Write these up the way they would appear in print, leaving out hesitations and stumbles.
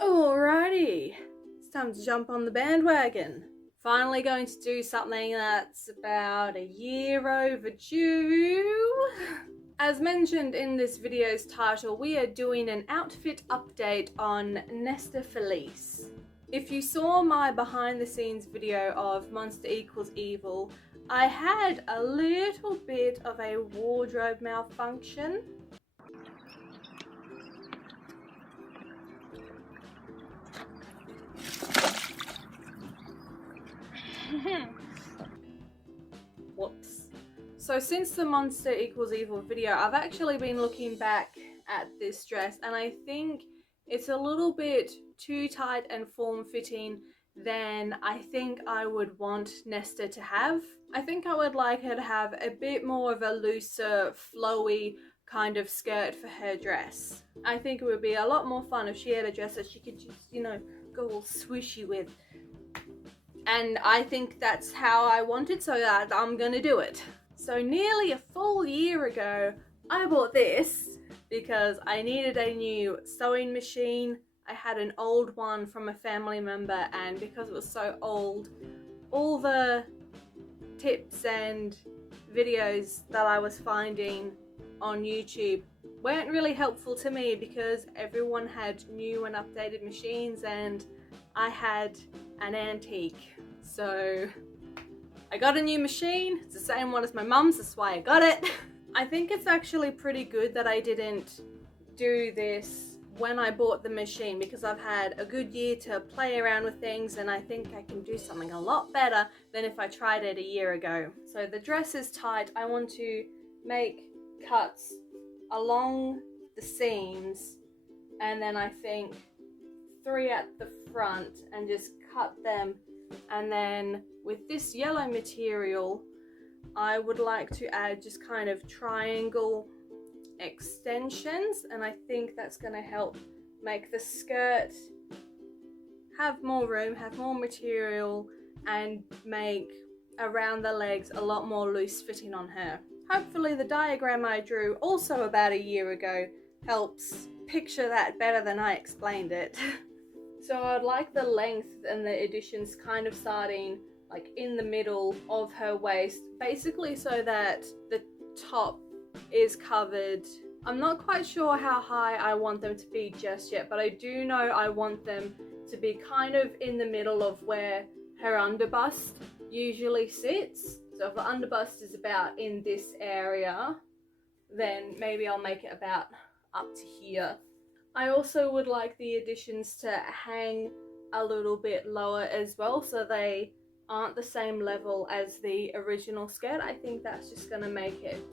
Alrighty, it's time to jump on the bandwagon. Finally going to do something that's about a year overdue. As mentioned in this video's title, we are doing an outfit update on Nesta Felice. If you saw my behind the scenes video of Monster Equals Evil, I had a little bit of a wardrobe malfunction. Whoops. So since the Monster Equals Evil video, I've actually been looking back at this dress and I think it's a little bit too tight and form-fitting than I think I would want Nesta to have. I think I would like her to have a bit more of a looser, flowy kind of skirt for her dress. I think it would be a lot more fun if she had a dress that she could just, go all swooshy with. And I think that's how I want it, so that I'm gonna do it. So nearly a full year ago, I bought this because I needed a new sewing machine. I had an old one from a family member, and because it was so old, all the tips and videos that I was finding on YouTube weren't really helpful to me because everyone had new and updated machines and I had an antique. So I got a new machine. It's the same one as my mum's, that's why I got it. I think it's actually pretty good that I didn't do this when I bought the machine because I've had a good year to play around with things and I think I can do something a lot better than if I tried it a year ago. So the dress is tight. I want to make cuts along the seams and then I think 3 at the front and just cut them, and then with this yellow material I would like to add just kind of triangle extensions, and I think that's going to help make the skirt have more room, have more material, and make around the legs a lot more loose fitting on her. Hopefully the diagram I drew also about a year ago helps picture that better than I explained it. So I'd like the length and the additions kind of starting like in the middle of her waist, basically so that the top is covered. I'm not quite sure how high I want them to be just yet, but I do know I want them to be kind of in the middle of where her underbust usually sits. So if the underbust is about in this area, then maybe I'll make it about up to here. I also would like the additions to hang a little bit lower as well so they aren't the same level as the original skirt. I think that's just going to make it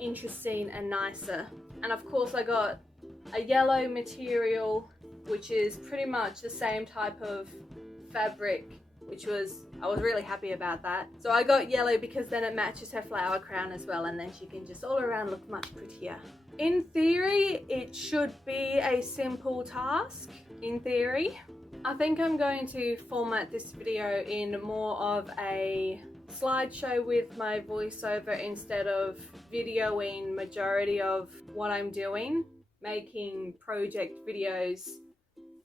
interesting and nicer. And of course I got a yellow material which is pretty much the same type of fabric, I was really happy about that. So I got yellow because then it matches her flower crown as well, and then she can just all around look much prettier. In theory, it should be a simple task, in theory. I think I'm going to format this video in more of a slideshow with my voiceover instead of videoing majority of what I'm doing, making project videos.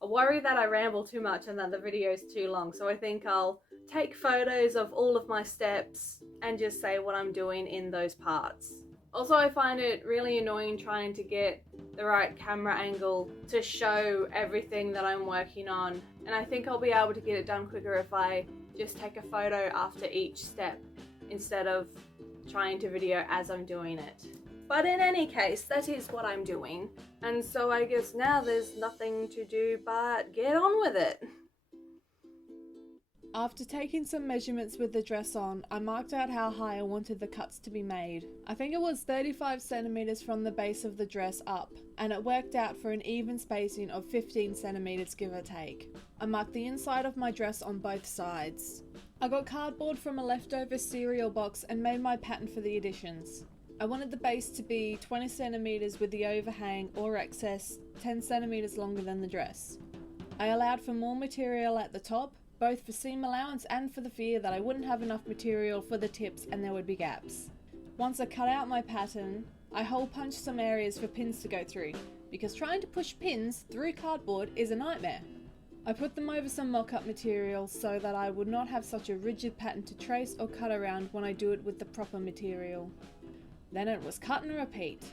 I worry that I ramble too much and that the video is too long, so I think I'll take photos of all of my steps and just say what I'm doing in those parts. Also, I find it really annoying trying to get the right camera angle to show everything that I'm working on, and I think I'll be able to get it done quicker if I just take a photo after each step instead of trying to video as I'm doing it. But in any case, that is what I'm doing. And so I guess now there's nothing to do but get on with it. After taking some measurements with the dress on, I marked out how high I wanted the cuts to be made. I think it was 35 centimeters from the base of the dress up, and it worked out for an even spacing of 15 centimeters give or take. I marked the inside of my dress on both sides. I got cardboard from a leftover cereal box and made my pattern for the additions. I wanted the base to be 20 centimeters with the overhang or excess 10 centimeters longer than the dress. I allowed for more material at the top, both for seam allowance and for the fear that I wouldn't have enough material for the tips and there would be gaps. Once I cut out my pattern, I hole punched some areas for pins to go through. because trying to push pins through cardboard is a nightmare. I put them over some mock-up material so that I would not have such a rigid pattern to trace or cut around when I do it with the proper material. Then it was cut and repeat.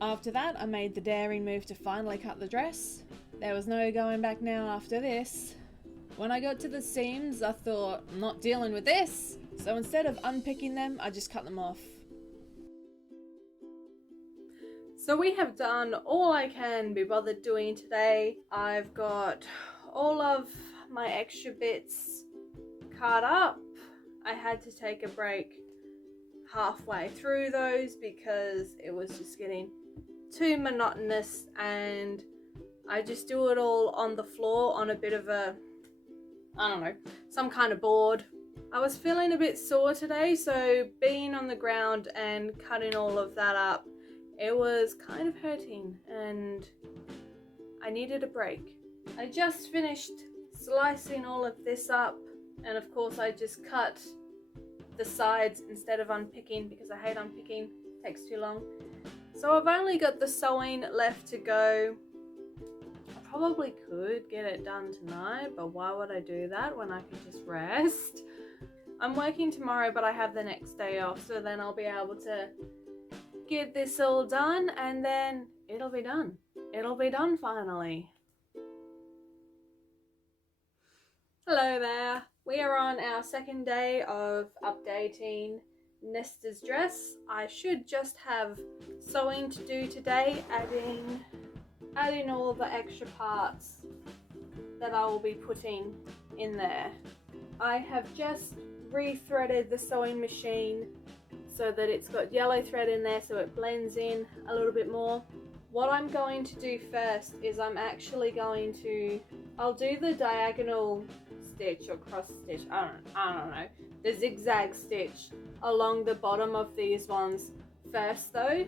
After that, I made the daring move to finally cut the dress. There was no going back now after this. When I got to the seams, I thought, I'm not dealing with this. So instead of unpicking them, I just cut them off. So we have done all I can be bothered doing today. I've got all of my extra bits cut up. I had to take a break halfway through those because it was just getting too monotonous, and I just do it all on the floor on a bit of a, I don't know, some kind of board. I was feeling a bit sore today, so being on the ground and cutting all of that up, it was kind of hurting and I needed a break. I just finished slicing all of this up, and of course I just cut the sides instead of unpicking because I hate unpicking, it takes too long. So I've only got the sewing left to go. I probably could get it done tonight, but why would I do that when I could just rest? I'm working tomorrow, but I have the next day off, so then I'll be able to get this all done and then it'll be done. It'll be done finally. Hello there. We are on our second day of updating Nesta's dress. I should just have sewing to do today, adding all the extra parts that I will be putting in there. I have just re-threaded the sewing machine so that it's got yellow thread in there so it blends in a little bit more. What I'm going to do first is I'll do the diagonal stitch or cross stitch, I don't know, the zigzag stitch along the bottom of these ones first though.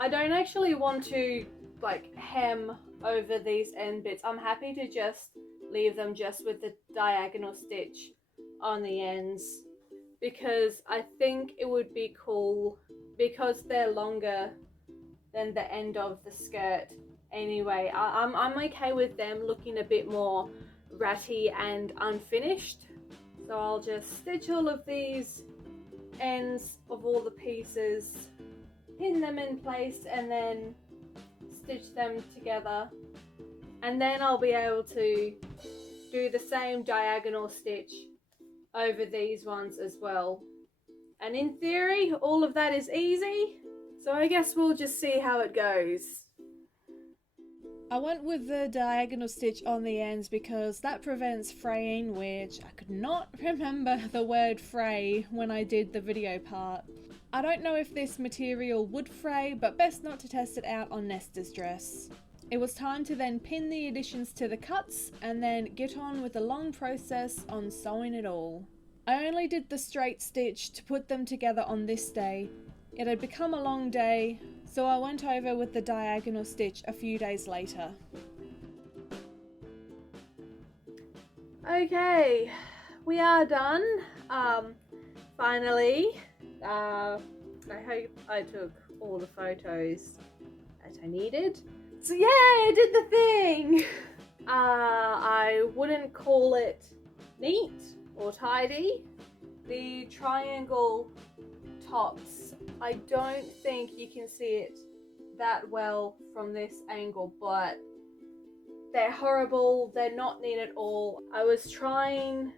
I don't actually want to like hem over these end bits. I'm happy to just leave them just with the diagonal stitch on the ends because I think it would be cool because they're longer than the end of the skirt anyway. I'm okay with them looking a bit more ratty and unfinished. So I'll just stitch all of these ends of all the pieces, pin them in place and then stitch them together. And then I'll be able to do the same diagonal stitch over these ones as well. And in theory, all of that is easy. So I guess we'll just see how it goes. I went with the diagonal stitch on the ends because that prevents fraying, which I could not remember the word fray when I did the video part. I don't know if this material would fray, but best not to test it out on Nesta's dress. It was time to then pin the additions to the cuts and then get on with the long process on sewing it all. I only did the straight stitch to put them together on this day. It had become a long day, so I went over with the diagonal stitch a few days later. Okay, we are done. Finally. I hope I took all the photos that I needed. So yeah, I did the thing! I wouldn't call it neat or tidy. The triangle tops, I don't think you can see it that well from this angle, but they're horrible, they're not neat at all. I was trying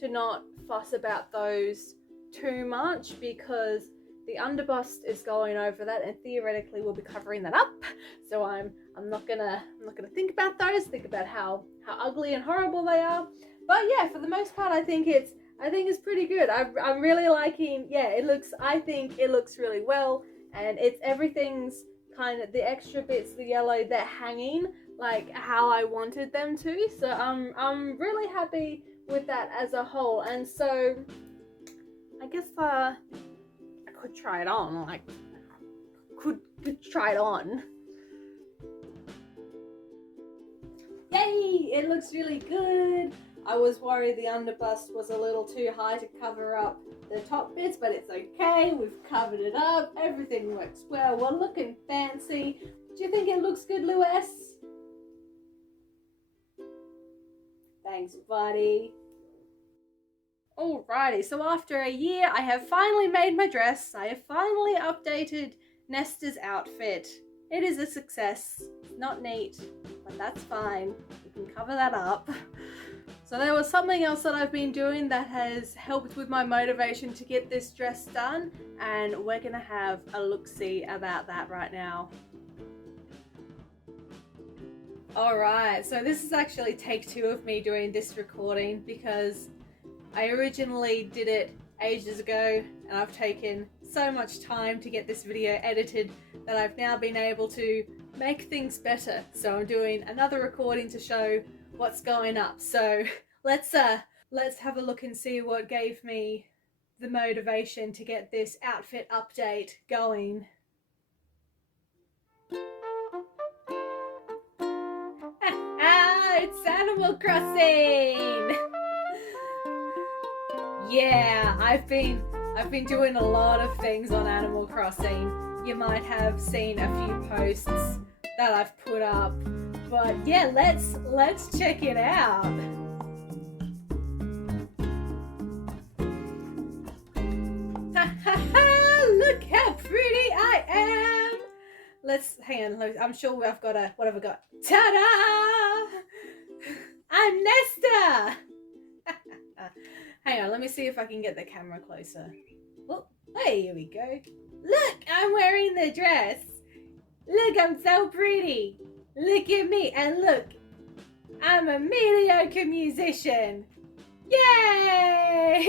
to not fuss about those too much because the underbust is going over that and theoretically we'll be covering that up. So I'm not gonna think about those, think about how ugly and horrible they are. But yeah, for the most part I think it's pretty good. I'm really liking, yeah, I think it looks really well, and everything's kind of, the extra bits, the yellow, they're hanging like how I wanted them to. So I'm really happy with that as a whole. And so I guess I could try it on, like could try it on. Yay, it looks really good. I was worried the underbust was a little too high to cover up the top bits, but it's okay. We've covered it up. Everything works well. We're looking fancy. Do you think it looks good, Lewis? Thanks, buddy. Alrighty, so after a year, I have finally made my dress. I have finally updated Nesta's outfit. It is a success. Not neat, but that's fine. We can cover that up. So there was something else that I've been doing that has helped with my motivation to get this dress done, and we're gonna have a look-see about that right now. Alright, so this is actually take 2 of me doing this recording because I originally did it ages ago and I've taken so much time to get this video edited that I've now been able to make things better. So I'm doing another recording to show what's going up. So let's have a look and see what gave me the motivation to get this outfit update going. It's Animal Crossing! Yeah, I've been doing a lot of things on Animal Crossing. You might have seen a few posts that I've put up, but yeah, let's check it out. Look how pretty I am. Let's hang on. I'm sure I've got a what have I got? Ta-da! I'm Nesta. Hang on, let me see if I can get the camera closer. Oh, hey, here we go. Look, I'm wearing the dress. Look, I'm so pretty. Look at me, and look, I'm a mediocre musician. Yay!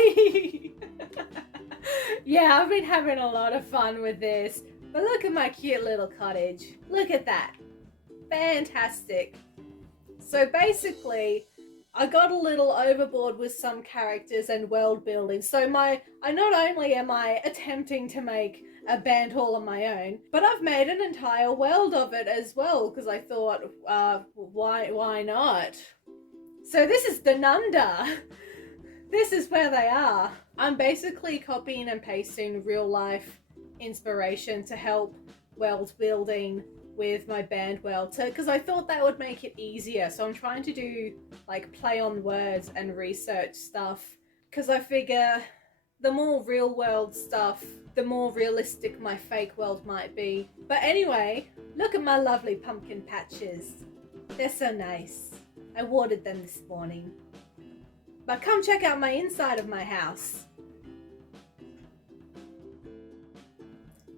Yeah, I've been having a lot of fun with this. But look at my cute little cottage. Look at that. Fantastic. So basically, I got a little overboard with some characters and world building. So not only am I attempting to make a band all on my own, but I've made an entire world of it as well because I thought, why not? So this is Danunda. This is where they are. I'm basically copying and pasting real life inspiration to help world building with my band world, because I thought that would make it easier. So I'm trying to do like play on words and research stuff because I figure the more real world stuff, the more realistic my fake world might be. But anyway, look at my lovely pumpkin patches. They're so nice. I watered them this morning. But come check out my inside of my house.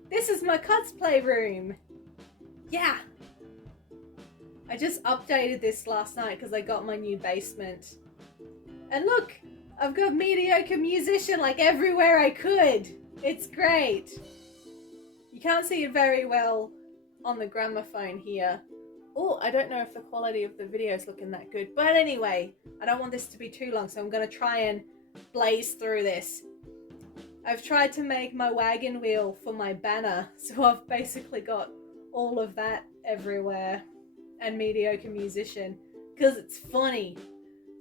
This is my cosplay room. Yeah. I just updated this last night because I got my new basement. And look, I've got mediocre musician like everywhere I could. It's great. You can't see it very well on the gramophone here. Oh, I don't know if the quality of the video is looking that good. But anyway, I don't want this to be too long, so I'm going to try and blaze through this. I've tried to make my wagon wheel for my banner, so I've basically got all of that everywhere. And mediocre musician, because it's funny.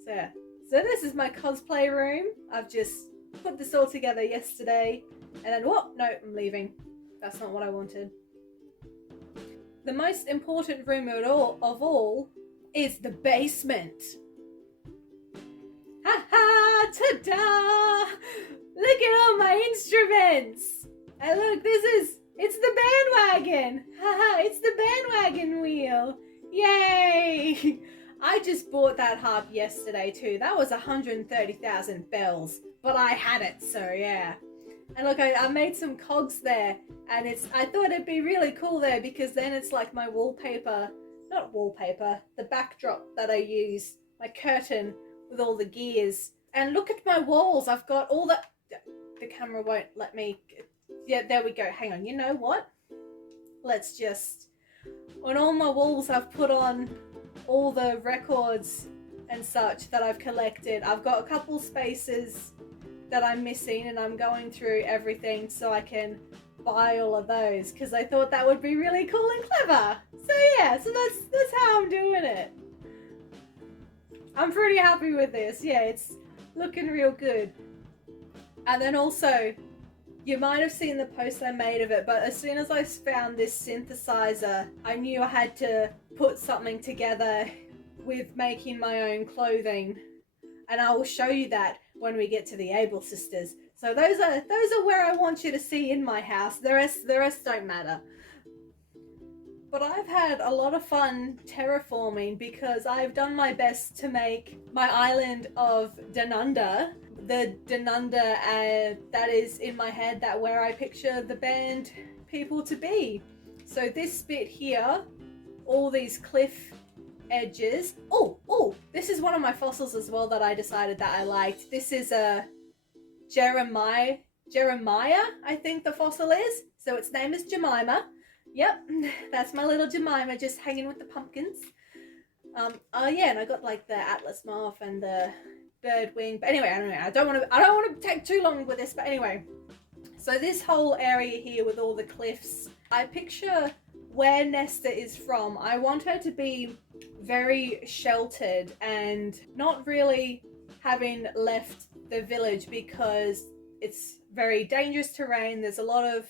So this is my cosplay room. I've just put this all together yesterday. And then, whoop, no, I'm leaving. That's not what I wanted. The most important room of all is the basement. Ha ha! Ta-da! Look at all my instruments! And look, it's the band wagon! Ha ha! It's the band wagon wheel! Yay! I just bought that harp yesterday too. That was 130,000 bells, but I had it, so yeah. And look, I made some cogs there, and I thought it'd be really cool there because then it's like my wallpaper, not wallpaper, the backdrop that I use, my curtain with all the gears. And look at my walls. I've got all the camera won't let me. Yeah, there we go. Hang on. You know what? Let's just, on all my walls I've put on all the records and such that I've collected. I've got a couple spaces that I'm missing and I'm going through everything so I can buy all of those because I thought that would be really cool and clever. So yeah, so that's how I'm doing it. I'm pretty happy with this. Yeah, it's looking real good. And then also, You might have seen the post I made of it, but as soon as I found this synthesizer, I knew I had to put something together with making my own clothing. And I will show you that when we get to the Able Sisters. So those are where I want you to see in my house. The rest don't matter. But I've had a lot of fun terraforming because I've done my best to make my island of Danunda, the Danunda that is in my head, that where I picture the band people to be. So this bit here, all these cliff edges. Oh, this is one of my fossils as well that I decided that I liked. This is a Jeremiah, I think the fossil is. So its name is Jemima. Yep, that's my little Jemima just hanging with the pumpkins. Oh yeah, and I got like the Atlas moth and the bird wing. But anyway, I don't want to take too long with this. But anyway, so this whole area here with all the cliffs, I picture where Nesta is from. I want her to be very sheltered and not really having left the village because it's very dangerous terrain. There's a lot of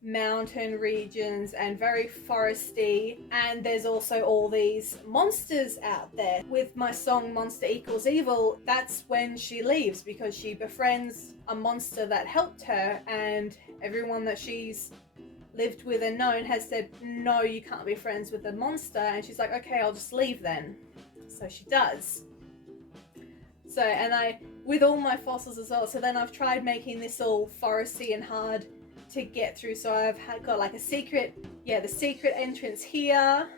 mountain regions and very foresty, and there's also all these monsters out there. With my song Monster Equals Evil, that's when she leaves because she befriends a monster that helped her, and everyone that she's lived with and known has said, no, you can't be friends with the monster. And she's like, okay, I'll just leave then. So she does. So, and I, with all my fossils as well, so then I've tried making this all foresty and hard to get through. So I've got like a secret, the secret entrance here,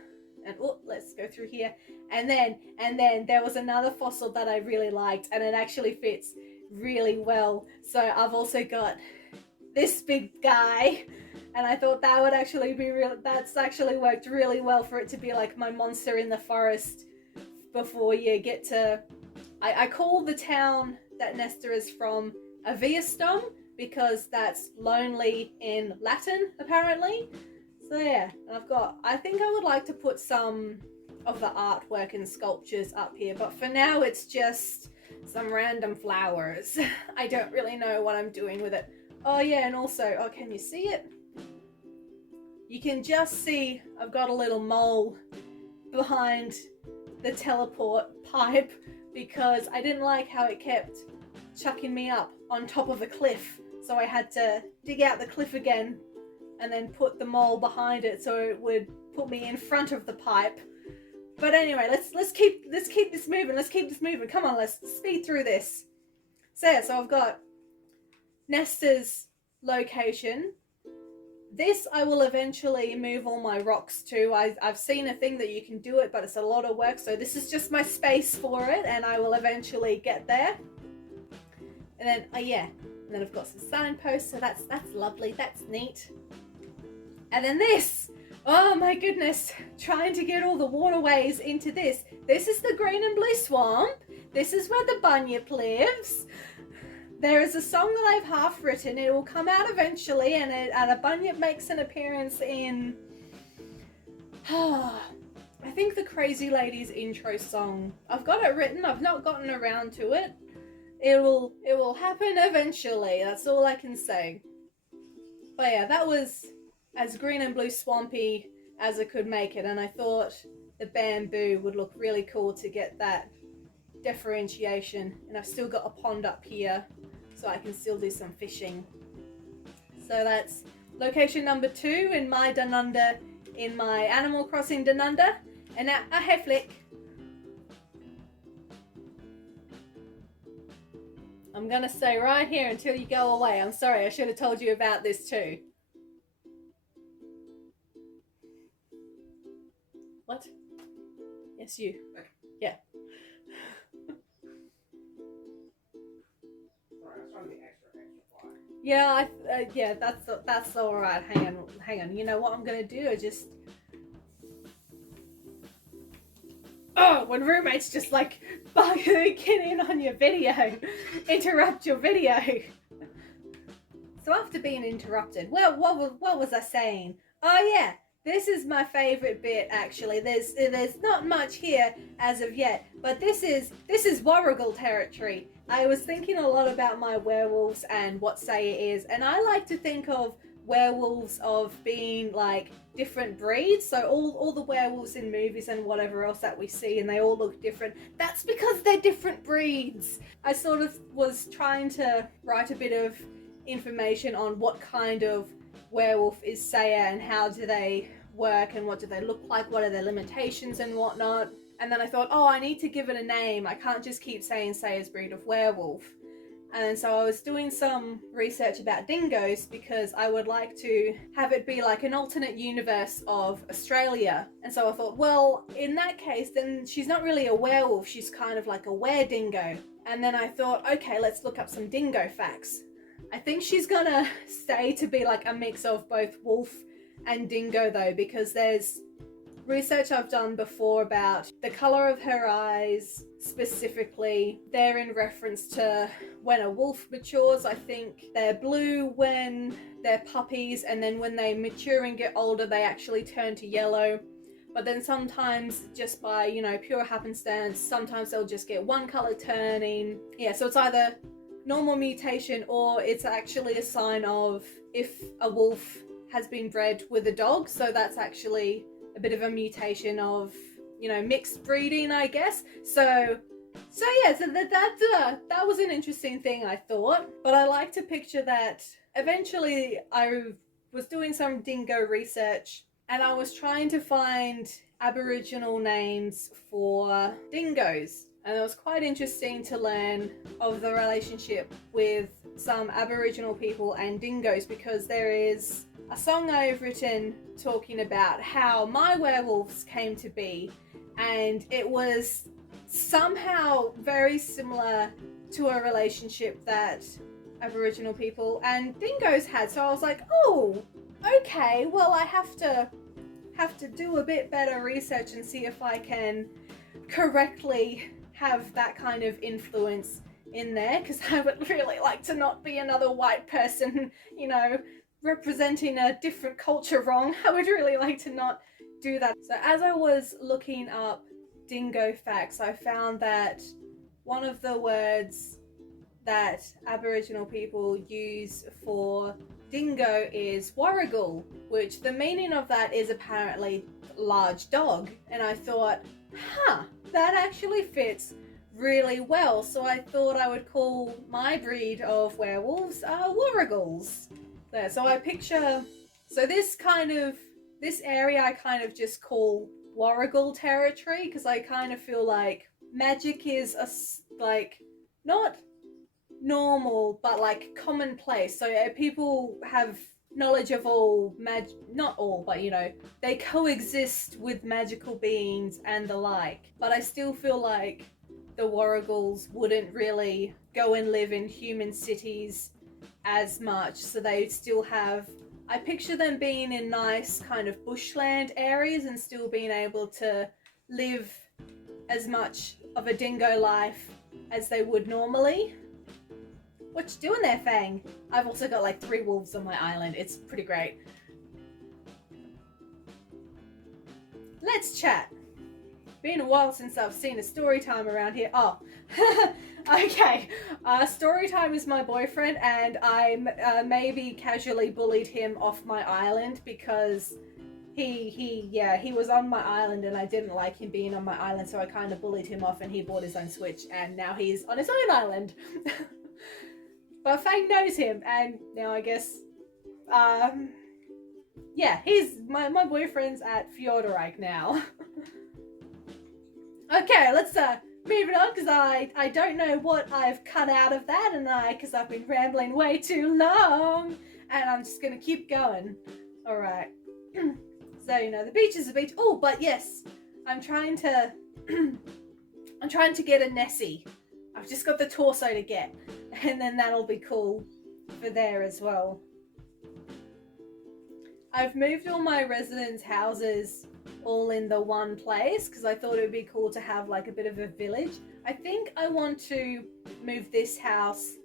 and let's go through here. And then there was another fossil that I really liked, and it actually fits really well. So I've also got this big guy, and I thought that would actually be that's actually worked really well for it to be like my monster in the forest before you get to, I call the town that Nesta is from Aviastom, because that's lonely in Latin, apparently. So yeah, and I think I would like to put some of the artwork and sculptures up here, but for now it's just some random flowers. I don't really know what I'm doing with it. Oh yeah, and also, can you see it? You can just see I've got a little mole behind the teleport pipe because I didn't like how it kept chucking me up on top of a cliff. So I had to dig out the cliff again and then put the mole behind it so it would put me in front of the pipe. But anyway, let's keep this moving. Let's keep this moving. Come on, let's speed through this. So yeah, so I've got Nesta's location. This I will eventually move all my rocks to. I've seen a thing that you can do it, but it's a lot of work. So this is just my space for it, and I will eventually get there. And then, and then I've got some signposts, so that's lovely, that's neat. And then this, oh my goodness, trying to get all the waterways into this. This is the green and blue swamp. This is where the bunyip lives. There is a song that I've half written. It will come out eventually, and a bunyip makes an appearance in, I think, the Crazy Ladies intro song. I've got it written, I've not gotten around to it. It will happen eventually. That's all I can say. But yeah, that was as green and blue swampy as I could make it, and I thought the bamboo would look really cool to get that differentiation. And I've still got a pond up here, so I can still do some fishing. So that's location number 2 in my Danunda, in my Animal Crossing Danunda. And now a hey flick. I'm gonna stay right here until you go away. I'm sorry, I should have told you about this too. What? Yes, you. Yeah. Yeah, yeah, that's all right. Hang on. You know what I'm gonna do? I just. Oh, when roommates just like get in on your video, interrupt your video. So after being interrupted, well, what was I saying? Oh yeah, This is my favorite bit, actually. There's not much here as of yet, but this is Warrigal territory. I was thinking a lot about my werewolves and what Saya is, and I like to think of werewolves of being like different breeds. So all the werewolves in movies and whatever else that we see, and they all look different. That's because they're different breeds. I sort of was trying to write a bit of information on what kind of werewolf is Saya and how do they work and what do they look like, what are their limitations and whatnot. And then I thought, oh, I need to give it a name. I can't just keep saying Saya's breed of werewolf. And so I was doing some research about dingoes because I would like to have it be like an alternate universe of Australia. And so I thought, well, in that case, then she's not really a werewolf. She's kind of like a were-dingo. And then I thought, okay, let's look up some dingo facts. I think she's gonna stay to be like a mix of both wolf and dingo though, because there's research I've done before about the color of her eyes specifically. They're in reference to when a wolf matures. I think they're blue when they're puppies, and then when they mature and get older, they actually turn to yellow. But then sometimes just by, you know, pure happenstance, sometimes they'll just get one color turning. Yeah, so it's either normal mutation or it's actually a sign of if a wolf has been bred with a dog. So that's actually a bit of a mutation of, you know, mixed breeding, I guess. So yeah, so that was an interesting thing, I thought. But I like to picture that eventually I was doing some dingo research and I was trying to find Aboriginal names for dingoes. And it was quite interesting to learn of the relationship with some Aboriginal people and dingoes, because there is a song I've written talking about how my werewolves came to be, and it was somehow very similar to a relationship that Aboriginal people and dingoes had. So I was like, oh, okay, well, I have to do a bit better research and see if I can correctly have that kind of influence in there, because I would really like to not be another white person, you know, representing a different culture wrong. I would really like to not do that. So as I was looking up dingo facts, I found that one of the words that Aboriginal people use for dingo is warrigal, which the meaning of that is apparently large dog. And I thought, that actually fits really well. So I thought I would call my breed of werewolves warrigals. There, so I picture, so this area I kind of just call warrigal territory, because I kind of feel like magic is like not normal but like commonplace. So people have knowledge of all not all, but you know, they coexist with magical beings and the like. But I still feel like the warrigals wouldn't really go and live in human cities as much, so they still have, I picture them being in nice kind of bushland areas and still being able to live as much of a dingo life as they would normally. What you doing there, Fang? I've also got like 3 wolves on my island. It's pretty great. Let's chat. Been a while since I've seen a story time around here. Oh, okay. Story time is my boyfriend, and I maybe casually bullied him off my island because he was on my island and I didn't like him being on my island, so I kind of bullied him off and he bought his own Switch and now he's on his own island. But Fang knows him, and now I guess, yeah, he's my boyfriend's at Fjorderike now. Okay, let's move it on, because I don't know what I've cut out of that, and because I've been rambling way too long, and I'm just gonna keep going. All right. So, you know, the beach is a beach. Oh, but yes, I'm trying to get a Nessie. I've just got the torso to get, and then that'll be cool for there as well. I've moved all my residents' houses all in the one place because I thought it would be cool to have like a bit of a village. I think I want to move this house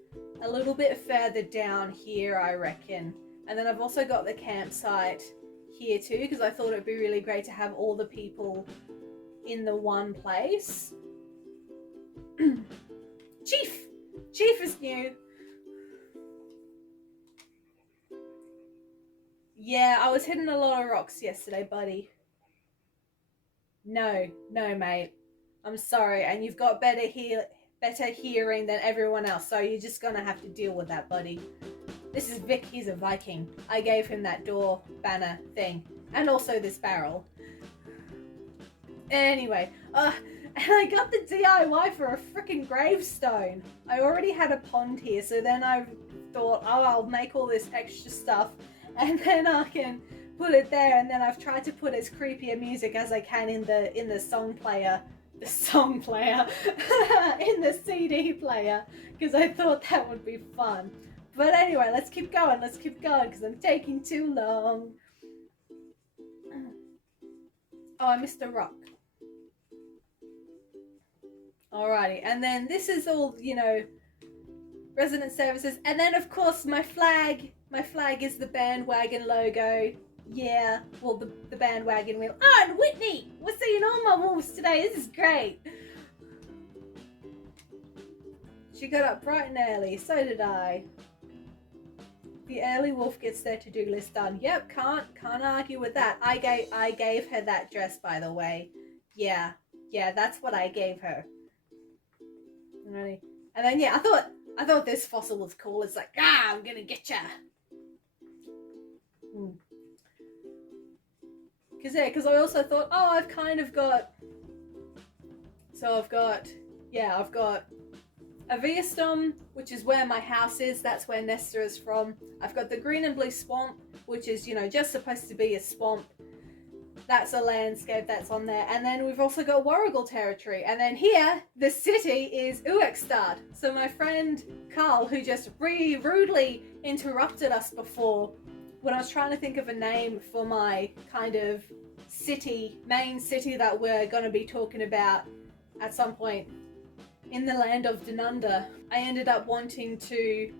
a little bit further down here, I reckon. And then I've also got the campsite here too, because I thought it'd be really great to have all the people in the one place. Chief is new. Yeah, I was hitting a lot of rocks yesterday, buddy. No, mate. I'm sorry, and you've got better hearing than everyone else, so you're just gonna have to deal with that, buddy. This is Vic, he's a Viking. I gave him that door banner thing, and also this barrel. Anyway, and I got the DIY for a freaking gravestone. I already had a pond here, so then I thought, oh, I'll make all this extra stuff, and then I can put it there, and then I've tried to put as creepy a music as I can in the song player. The song player. In the CD player, because I thought that would be fun. But anyway, let's keep going, because I'm taking too long. Oh, I missed a rock. Alrighty, and then this is all, you know, resident services. And then, of course, my flag is the Band Wagon logo. Yeah, well, the Band Wagon wheel. Oh, and Whitney! We're seeing all my wolves today. This is great. She got up bright and early. So did I. The early wolf gets their to-do list done. Yep, can't argue with that. I gave her that dress, by the way. Yeah, that's what I gave her. Alrighty. And then yeah, I thought this fossil was cool. It's like, I'm gonna get ya. Because I also thought, oh, I've got Aviastom, which is where my house is. That's where Nesta is from. I've got the Green and Blue Swamp, which is, you know, just supposed to be a swamp. That's a landscape that's on there. And then we've also got Warrigal territory. And then here, the city is Uekstad. So my friend Carl, who just rudely interrupted us before, when I was trying to think of a name for my kind of main city that we're going to be talking about at some point in the Land of Danunda, I ended up wanting to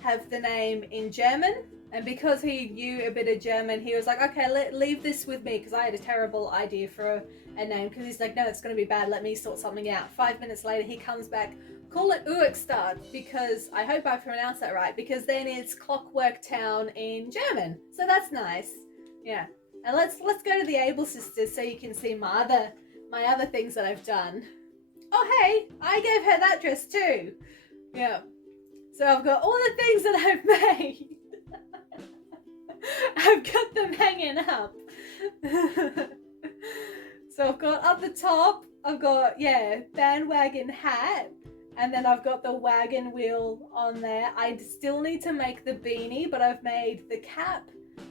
have the name in German. And because he knew a bit of German, he was like, okay, leave this with me, because I had a terrible idea for a name, because he's like, no, it's going to be bad, let me sort something out. 5 minutes later, he comes back, call it Uekstad, because I hope I pronounced that right, because then it's Clockwork Town in German. So that's nice. Yeah. And let's go to the Able Sisters so you can see my other things that I've done. Oh hey, I gave her that dress too. Yeah. So I've got all the things that I've made. I've got them hanging up. So I've got up the top, I've got, Band Wagon hat, and then I've got the wagon wheel on there. I still need to make the beanie, but I've made the cap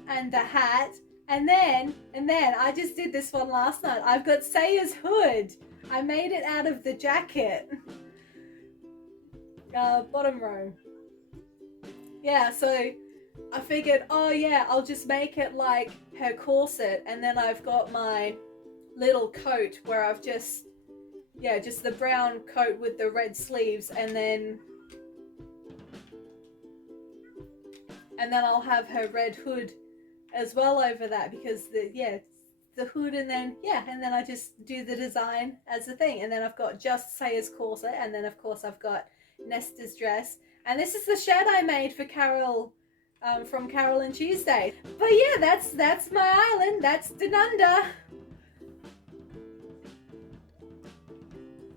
and the hat, and then I just did this one last night. I've got Saya's hood. I made it out of the jacket. Bottom row. Yeah, so I figured, oh yeah, I'll just make it like her corset, and then I've got my little coat where I've just the brown coat with the red sleeves, and then I'll have her red hood as well over that, because the hood, and then I just do the design as the thing, and then I've got just Saya's corset, and then of course I've got Nesta's dress, and this is the shirt I made for Carol. From Carol and Tuesday. But yeah, that's my island. That's Danunda.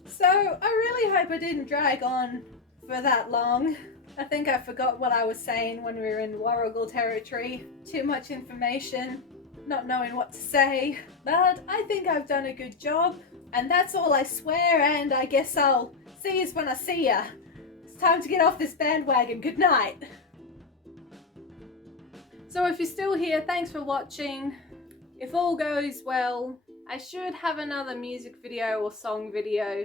So I really hope I didn't drag on for that long. I think I forgot what I was saying when we were in Warrigal territory. Too much information, not knowing what to say. But I think I've done a good job. And that's all, I swear, and I guess I'll see you when I see ya. It's time to get off this bandwagon. Good night. So if you're still here, thanks for watching. If all goes well, I should have another music video or song video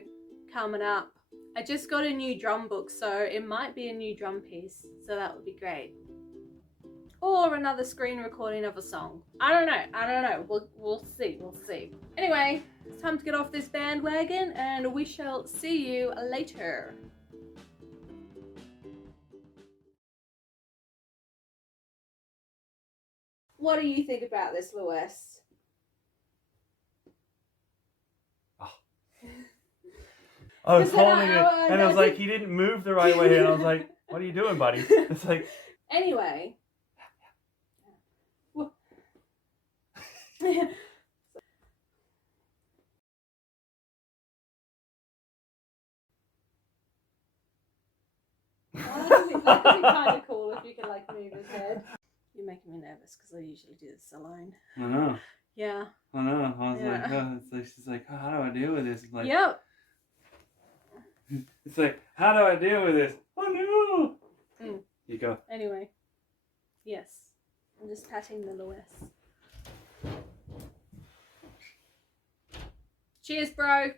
coming up. I just got a new drum book, so it might be a new drum piece, so that would be great. Or another screen recording of a song. I don't know. We'll see. Anyway, it's time to get off this bandwagon, and we shall see you later. What do you think about this, Lewis? Oh. I was Is that holding it, our- and I was like, he didn't move the right way, and I was like, what are you doing, buddy? It's like... Anyway. That could be kind of cool if you could like move his head. You're making me nervous because I usually do this alone. I know. Yeah. I know. I was Yeah. like, oh, it's like, she's like, oh, how do I deal with this? It's like, Yep. it's like, how do I deal with this? Oh no. You go. Anyway. Yes. I'm just patting the Lewis. Cheers, bro.